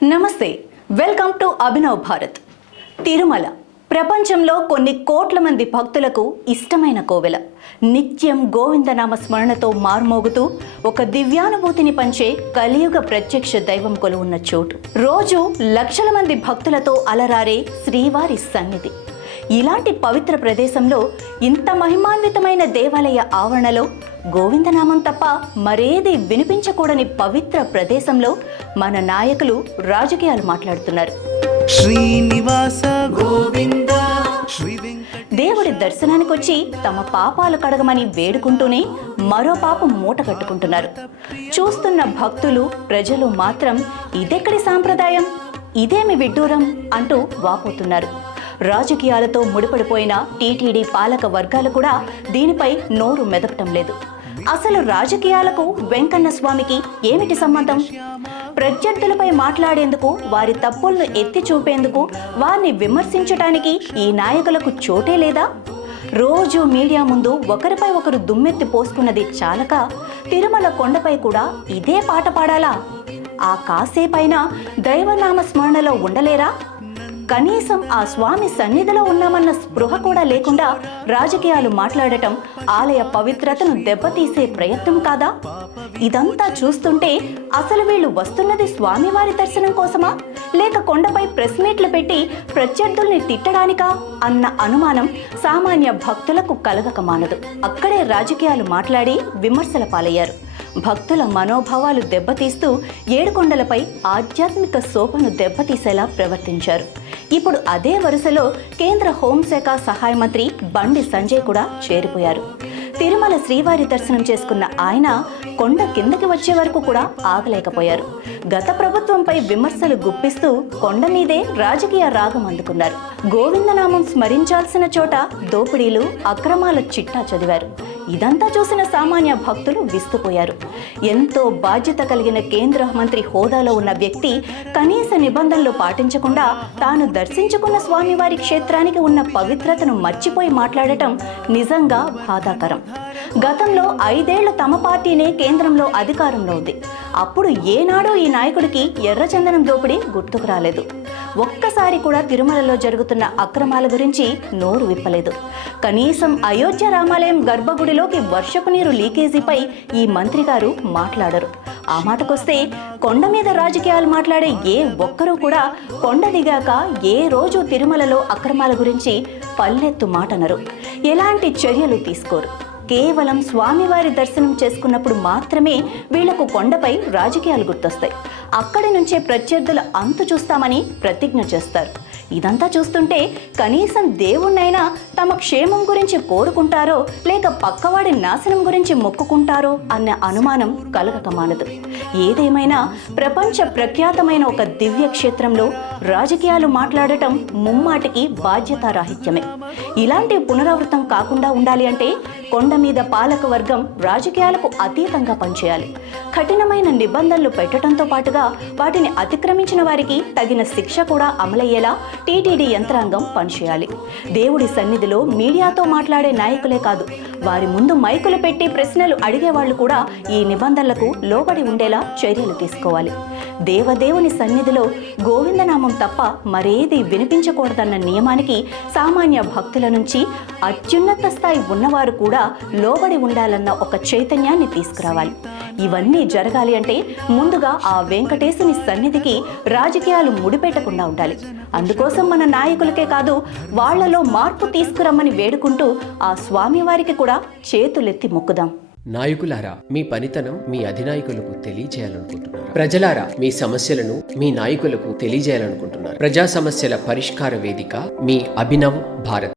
నమస్తే, welcome to Abhinav Bharat. Tirumala ప్రపంచంలో కొన్ని కోట్ల మంది భక్తులకు ఇష్టమైన కోవెల. నిత్యం గోవిందనామ స్మరణతో మార్మోగుతూ ఒక దివ్యానుభూతిని పంచే కలియుగ ప్రత్యక్ష దైవం కొలువున్న చోటు. రోజు లక్షల మంది భక్తులతో అలరారే శ్రీవారి సన్నిధి. ఇలాంటి పవిత్ర ప్రదేశంలో ఇంత మహిమాన్వితమైన దేవాలయ ఆవరణలో గోవిందనామం తప్ప మరేది వినిపించకూడని పవిత్ర ప్రదేశంలో మన నాయకులు రాజకీయాలు మాట్లాడుతున్నారు. శ్రీనివాస గోవింద దేవుడి దర్శనానికి వచ్చి తమ పాపాలు కడగమని వేడుకుంటూనే మరో పాపం మూట కట్టుకుంటున్నారు. చూస్తున్న భక్తులు ప్రజలు మాత్రం ఇదెక్కడి సాంప్రదాయం, ఇదేమి విడ్డూరం అంటూ వాపోతున్నారు. రాజకీయాలతో ముడిపడిపోయిన టీటీడీ పాలక వర్గాలు కూడా దీనిపై నోరు మెదపటం లేదు. అసలు రాజకీయాలకు వెంకన్న స్వామికి ఏమిటి సంబంధం? ప్రత్యర్థులపై మాట్లాడేందుకు, వారి తప్పులను ఎత్తి చూపేందుకు, వారిని విమర్శించటానికి ఈ నాయకులకు చోటే లేదా? రోజు మీడియా ముందు ఒకరిపై ఒకరు దుమ్మెత్తి పోసుకున్నది చాలక తిరుమల కొండపై కూడా ఇదే పాట పాడాలా? ఆ కాసేపైనా దైవనామ స్మరణలో ఉండలేరా? కనీసం ఆ స్వామి సన్నిధిలో ఉన్నామన్న స్పృహ కూడా లేకుండా రాజకీయాలు మాట్లాడటం ఆలయ పవిత్రతను దెబ్బతీసే ప్రయత్నం కాదా? ఇదంతా చూస్తుంటే అసలు వీళ్ళు వస్తున్నది స్వామివారి దర్శనం కోసమా, లేక కొండపై ప్రెస్ మీట్లు పెట్టి ప్రత్యర్థుల్ని తిట్టడానికా అన్న అనుమానం సామాన్య భక్తులకు కలగక మానదు. అక్కడే రాజకీయాలు మాట్లాడి విమర్శల పాలయ్యారు. భక్తుల మనోభావాలు దెబ్బతీస్తూ ఏడుకొండలపై ఆధ్యాత్మిక శోభను దెబ్బతీసేలా ప్రవర్తించారు. ఇప్పుడు అదే వరుసలో కేంద్ర హోంశాఖ సహాయ మంత్రి బండి సంజయ్ కూడా చేరిపోయారు. తిరుమల శ్రీవారి దర్శనం చేసుకున్న ఆయన కొండ కిందకి వచ్చే వరకు కూడా ఆగలేకపోయారు. గత ప్రభుత్వంపై విమర్శలు గుప్పిస్తూ కొండ మీదే రాజకీయ రాగం అందుకున్నారు. గోవిందనామం స్మరించాల్సిన చోట దోపిడీలు, అక్రమాల చిట్టా చదివారు. ఇదంతా చూసిన సామాన్య భక్తులు విస్తుపోయారు. ఎంతో బాధ్యత కలిగిన కేంద్ర మంత్రి హోదాలో ఉన్న వ్యక్తి కనీస నిబంధనలు పాటించకుండా తాను దర్శించుకున్న స్వామివారి క్షేత్రానికి ఉన్న పవిత్రతను మర్చిపోయి మాట్లాడటం నిజంగా బాధాకరం. గతంలో 5 ఏళ్లు తమ పార్టీనే కేంద్రంలో అధికారంలో ఉంది. అప్పుడు ఏనాడో ఈ నాయకుడికి ఎర్రచందనం దోపిడీ గుర్తుకు రాలేదు. ఒక్కసారి కూడా తిరుమలలో జరుగుతున్న అక్రమాల గురించి నోరు విప్పలేదు. కనీసం అయోధ్య రామాలయం గర్భగుడిలోకి వర్షపు నీరు లీకేజీపై ఈ మంత్రి గారు మాట్లాడరు. ఆ మాటకొస్తే కొండ మీద రాజకీయాలు మాట్లాడే ఏ ఒక్కరూ కూడా కొండ దిగాక ఏ రోజు తిరుమలలో అక్రమాల గురించి పల్లెత్తు మాటనరు, ఎలాంటి చర్యలు తీసుకోరు. కేవలం స్వామివారి దర్శనం చేసుకున్నప్పుడు మాత్రమే వీళ్లకు కొండపై రాజకీయాలు గుర్తొస్తాయి. అక్కడి నుంచే ప్రత్యర్థుల అంతు చూస్తామని ప్రతిజ్ఞ చేస్తారు. ఇదంతా చూస్తుంటే కనీసం దేవుణ్ణైనా తమ క్షేమం గురించి కోరుకుంటారో, లేక పక్కవాడి నాశనం గురించి మొక్కుకుంటారో అన్న అనుమానం కలగక మానదు. ఏదేమైనా ప్రపంచ ప్రఖ్యాతమైన ఒక దివ్య క్షేత్రంలో రాజకీయాలు మాట్లాడటం ముమ్మాటికి బాధ్యతారాహిత్యమే. ఇలాంటి పునరావృతం కాకుండా ఉండాలి అంటే కొండ మీద పాలక వర్గం రాజకీయాలకు అతీతంగా పనిచేయాలి. కఠినమైన నిబంధనలు పెట్టడంతో పాటుగా వాటిని అతిక్రమించిన వారికి తగిన శిక్ష కూడా అమలయ్యేలా టీటీడీ యంత్రాంగం పనిచేయాలి. దేవుడి సన్నిధిలో మీడియాతో మాట్లాడే నాయకులే కాదు, వారి ముందు మైకులు పెట్టి ప్రశ్నలు అడిగేవాళ్లు కూడా ఈ నిబంధనలకు లోబడి ఉండేలా చర్యలు తీసుకోవాలి. దేవదేవుని సన్నిధిలో గోవిందనామం తప్ప మరేది వినిపించకూడదన్న నియమానికి సామాన్య భక్తుల నుంచి అత్యున్నత స్థాయి ఉన్నవారు కూడా లోబడి ఉండాలన్న ఒక చైతన్యాన్ని తీసుకురావాలి. ఇవన్నీ జరగాలి అంటే ముందుగా ఆ వెంకటేశుని సన్నిధికి రాజకీయాలు ముడిపెట్టకుండా ఉండాలి. అందుకోసం మన నాయకులకే కాదు, వాళ్లలో మార్పు తీసుకురమ్మని వేడుకుంటూ ఆ స్వామివారికి కూడా చేతులెత్తి మొక్కుదాం. నాయకులారా, మీ పనితనం మీ అధినాయకులకు తెలియజేయాలనుకుంటున్నారు. ప్రజలారా, మీ సమస్యలను మీ నాయకులకు తెలియజేయాలనుకుంటున్నారు. ప్రజా సమస్యల పరిష్కార వేదిక మీ అభినవ్ భారత్.